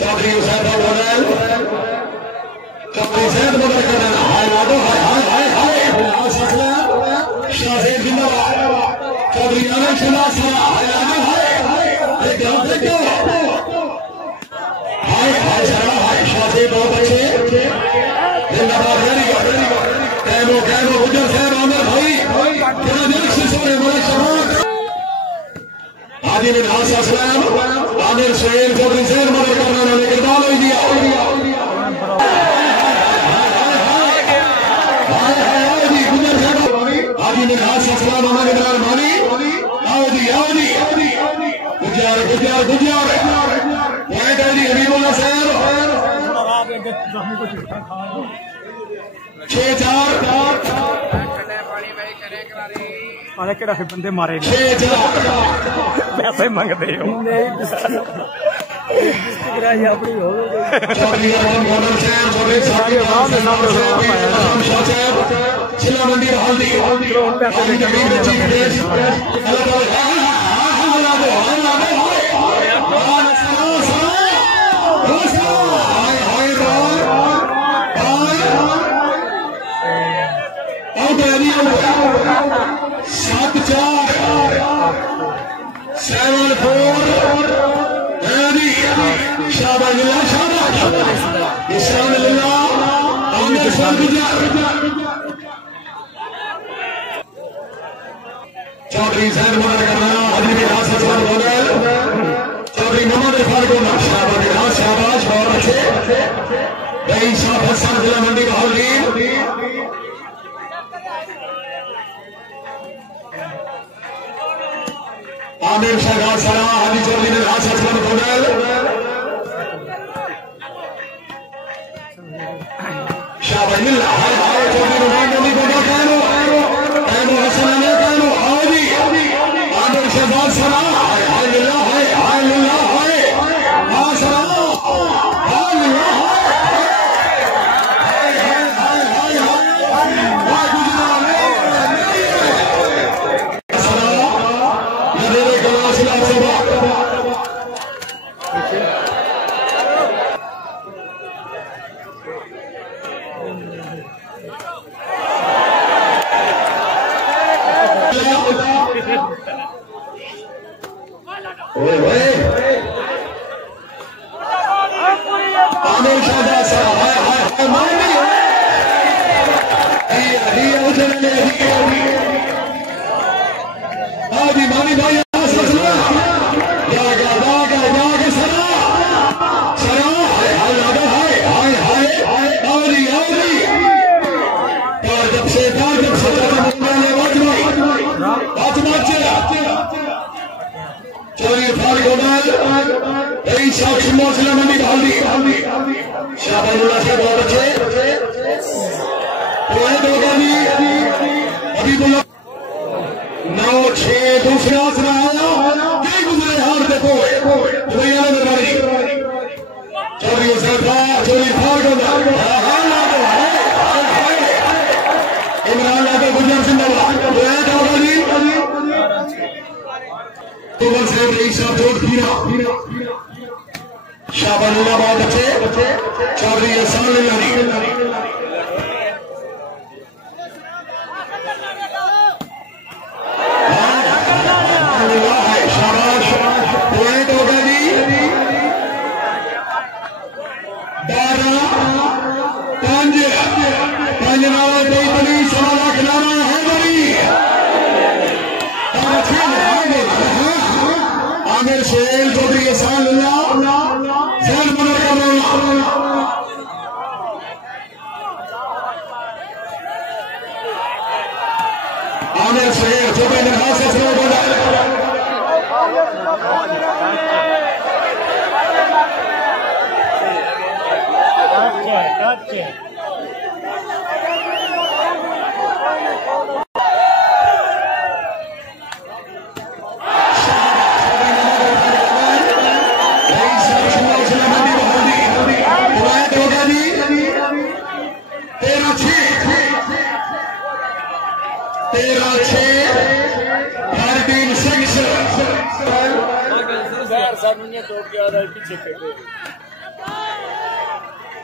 चौधरी हुसैन बोल चौधरी जैद मदर कर रहे हाय लाडो हाय हाय हाय हाय शाहजेब जिंदाबाद चौधरी आलम शहनाज हाय लाडो हाय हाय ध्यान से क्यों हाय हाय सरा हाय शाहजेब बहुत अच्छे जिंदाबाद वेरी गुड कैमो कैमो गुजर साहब आमिर भाई क्या दिल से सोने वाला शबाब हाजी बिन हासा सलाम आमिर सुहेल चौधरी जैद मदर कर रहे लेकिन बाल हो दिया हाजी ने हाथ से सलाम हमारे दलाल मानी आओ जी गुजार गुजार गुजार पॉइंट है जी हबीबुल्लाह साहब 6-4 आने केड़ा बंदे मारे 6-4 पैसे मंगते हो अपनी हो चौधरी मोहम्मद साहब चौधरी साहब जिला मंडी हल्दी चौधरी जैद मदर करना हाजी बिन हासा सलाम बोल चौधरी मोहम्मद इरफान को शाबाश शाबाश बहुत अच्छे भाई शाह हसन जिला मंडी बहाउद्दीन आमिर शहनाज सरा हाजी चौधरी बिन हासा सलाम बोल शाबाश मिल्ला हाय हाय चौधरी मोहम्मद अली को कहनो कहनो हसन ने कहनो आओ जी आमिर शहनाज सरा हाय हाय लिल्ला हाय हाय लिल्ला हाय हाय सरा हाय लिल्ला हाय हाय हाय हाय हाय गुजरात सरा ये रे गला सलाम सभा आमिर शहनाज सरा हाय हाय हाय मानी ये उजले हाजी मानी भाई सरा सरा हाय हाय लाडो हाय हाय हाय आओरी आओरी जब से चौधरी इरफान गोदाल रईस साहब शिमला जिला मंडी हल्दी शाहबाजुल्लाह साहब बहुत अच्छे पॉइंट होगा जी हबीबुल्लाह 9-6 दूसरा आसरा आया कई गुजरे हार देखो दुनिया में मेहरबानी चौधरी हुसैन खान चौधरी इरफान गोदाल इमरान लादो गुजर जिंदाबाद पॉइंट होगा जी उमर साहब रईस साहब जोड़ पीरा शाहबाजुल्लाह बहुत अच्छे चौधरी हसन लिल्लानी शाबाश पॉइंट होगा जी 12-5 नारा बनी 1.5 लाख नारा है बनी आमिर सुहेल चौधरी एहसान जैद मदर कर आमिर सुहेल चौधरी बिन हासा सलाम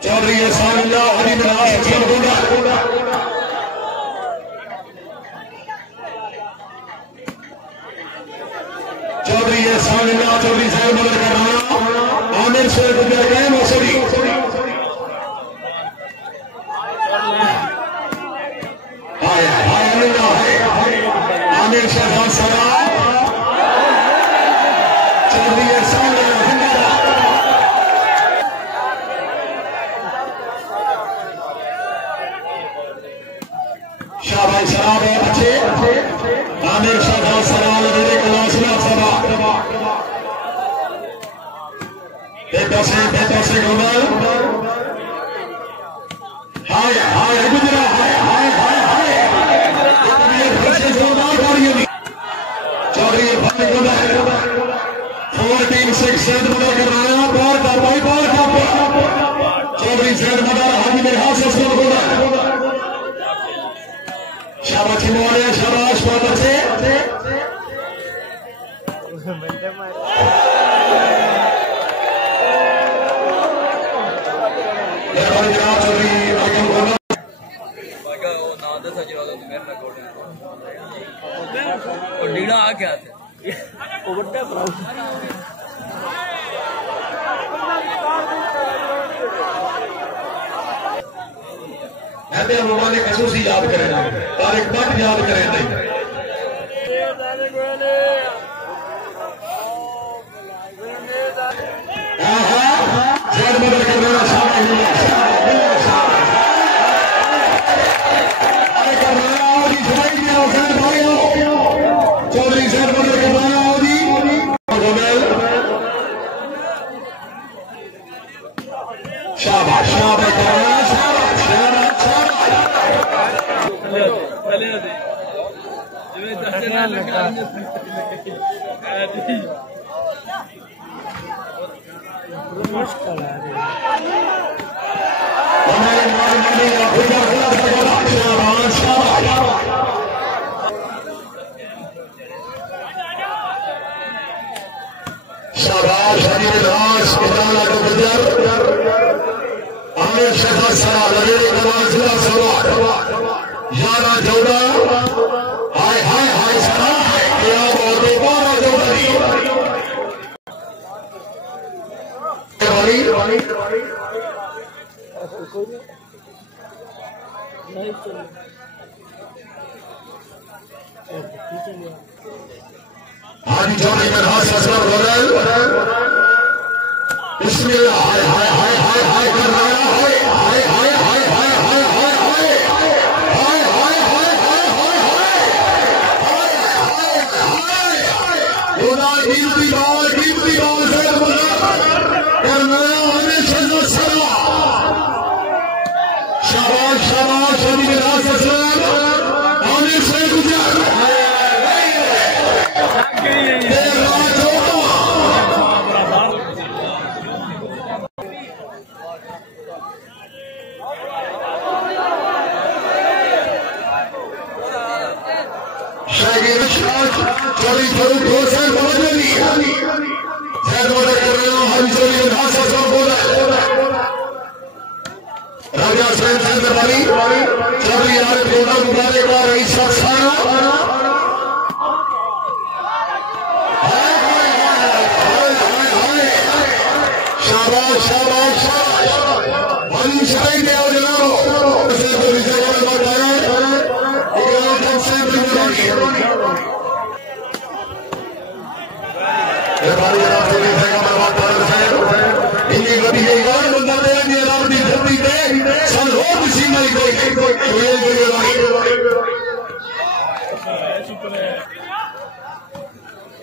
चौधरी एहसान अल्लाह हरी मिराज असलम गोंडा चौधरी एहसान अल्लाह चौधरी साहब मदद कर रहा आमिर शेख गुजर गए मौसरी आमिर शेख सरा चौधरी एहसान शाहबाज शराब है अच्छे आमिर शाहबाज सराल मेरे कलाशना सभा बेटा से गोपाल हाय हाय गुजरा हाय हाय हाय हाय से जोरदार गाड़ियों की चौधरी भाई गोपाल 4-3-6 सेट मदद कर रहा है बॉल का भाई बॉल का चौधरी सेट मदद हाजी मेरे हाथ से स्कोर गोपाल शाबाश मोहरे शाबाश बच्चे लीड़ा आ क्या थे ने खसूसी याद करें तारिक भट्ट याद करें मदद कर रहे चौधरी सैद मदद कर रहा शाबाश शाबाश शाबाश आमिर शेख सरा लगे जिला सभा 11-14 हाय हाय हाय सरा क्या बात है 12 हाजी चौधरी में हाथ ससुर बदल बिस्मिल्लाह हाय हाय हाय हाय हाय कर रहा है हाय हाय हाय हाय हाय हाय हाय हाय हाय हाय हाय हाय खुदा कीमती बाल से मदद करना हमेशा सला शाबाश शाबाश हरी मेरा ससुर आमिर से गुजर चौधरी फरूक दो सैर मदद ली सैर मदद कर रहे हो हरी चौधरी राजा सैन सैदवारी चौधरी यार कोटा मुबारक बार ईसा सारा शाबाश शाबाश हरी शाही ने और जनाबो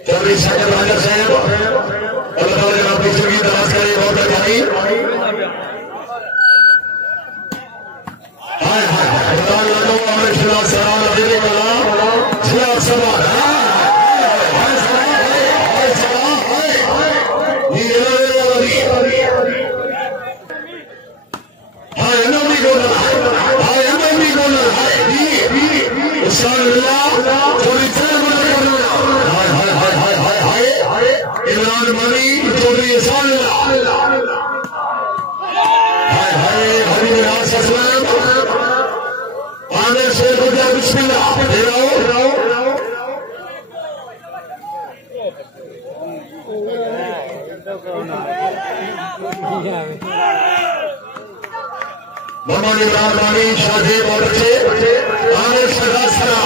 चौधरी साहब राजा साहब अल्लाह ताला जनाब की जिंदगी दराज करे बहुत मेहरबानी हाय हाय खुदा लगो हमारे खिलाफ सलाम देने वाला खिलाफ सवाल इमरान मनी चौधरी हाय हाय शेर हो जाए बिस्मिल्लाह मोहम्मद इमरान वाली शादी और बच्चे आने सदा सदा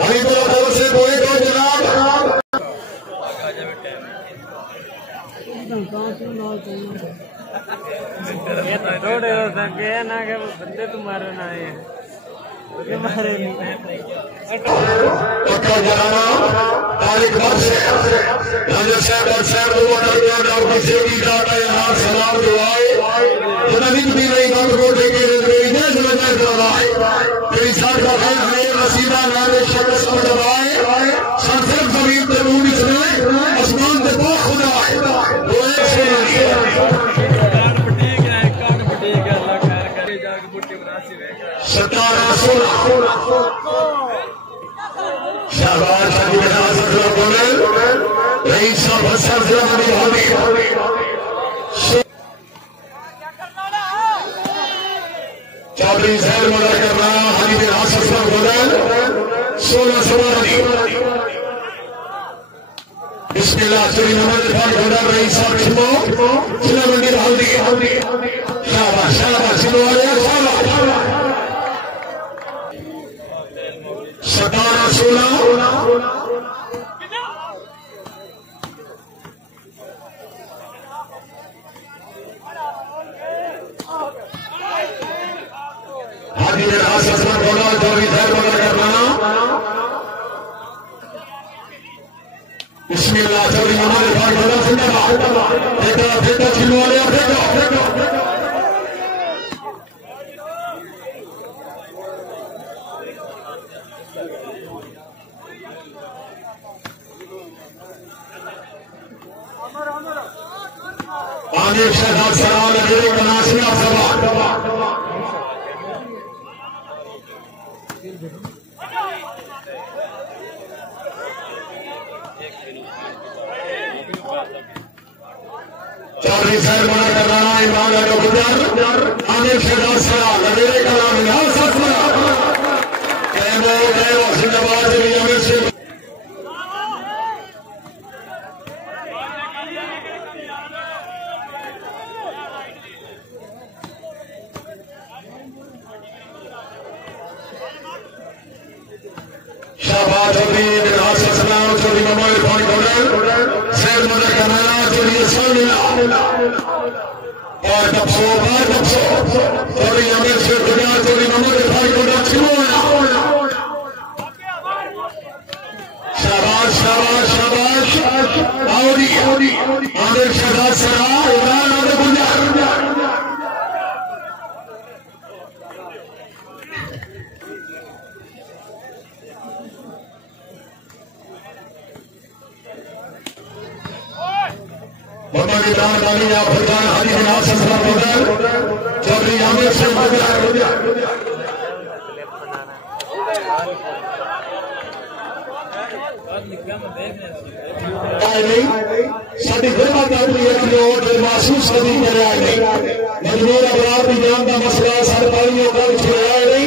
अभी बोलो बोल से बोले तो जनाब थोड़े हो सके ना के बंदे तुम्हारे ना है मारे पक्का जनाना तारिक बख्श राजा साहब और साहब लोगों ने सेवी जाता है यहाँ सलाम दुआए जनाबी भी नहीं बात बोलते के लिए समझना करवाए तेरी साथ का खेल में नसीबा नारे शख्स को दबाए संसद जमीन पे रूह इसने आसमान पे बा खुदा है वो एक से सतारा सोलह शाहबाज शादी में रईस साहब हसन जिला में होगी चौधरी जहर मदा करना हरी बिन आसफ गोदल 16 सवारी बिस्मिल्लाह चोरी नमन खान गोदल रईस साहब छिमो जिला मंदिर हल्दी शाबाश शाबाश जिलो वाले शाबाश 17-16 हाथी में आसमान बोला चौधरी जहर मदा करना बिस्मिल्लाह चौधरी नमन खान गोदल जिंदाबाद फेंका छिलो वाले फेंका आमिर शहजाद सलाम लगे कनासिया सभा चौधरी साहब मना कर रहा है इमरान का गुजर आमिर शहजाद सलाम लगे कलाम जिंदाबाद आमिर से शाहबाज चौधरी चौधरी मोहम्मद इरफान गोदल सैयद मदर कनाना चौधरी सामिला और डपसो चौधरी अमीर शेख गुजर चौधरी मोहम्मद इरफान गोदल छिलोना शाबाश शाबाश शाबाश आउरी आमिर शहजाद सरा इमरान आमिर गुजर मोहम्मद इमरान वाली आप फरमान हरी बिन आसफ गोदल चौधरी आमिर से साड़ी गुरबत अपनी एक लोट महसूस कभी करे नहीं मजबूर अपराध की जान का मसला सर पालियों का छुड़ाया नहीं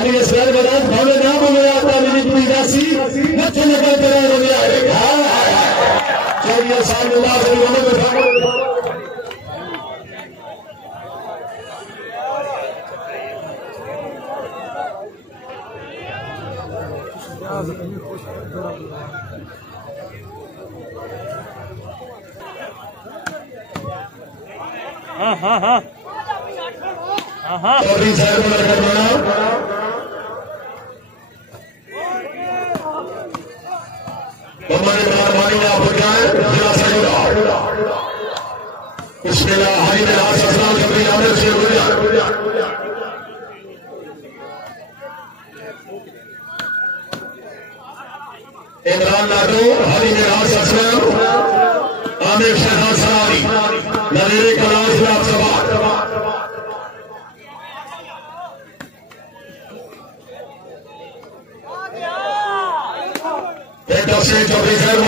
अभी इस घर में भावे ना बोले आता मेरी पूरी राशि मच्छर निकल कर चौधरी साहब से मदद चौधरी साहब मदद करना बिस्मिल्लाह हरी बिन आसफ चौधरी आमिर से इमरान लाडो हरी बिन आसफ आमिर शहजाद सरारी नरेरे कलास सभा चौधरी साहब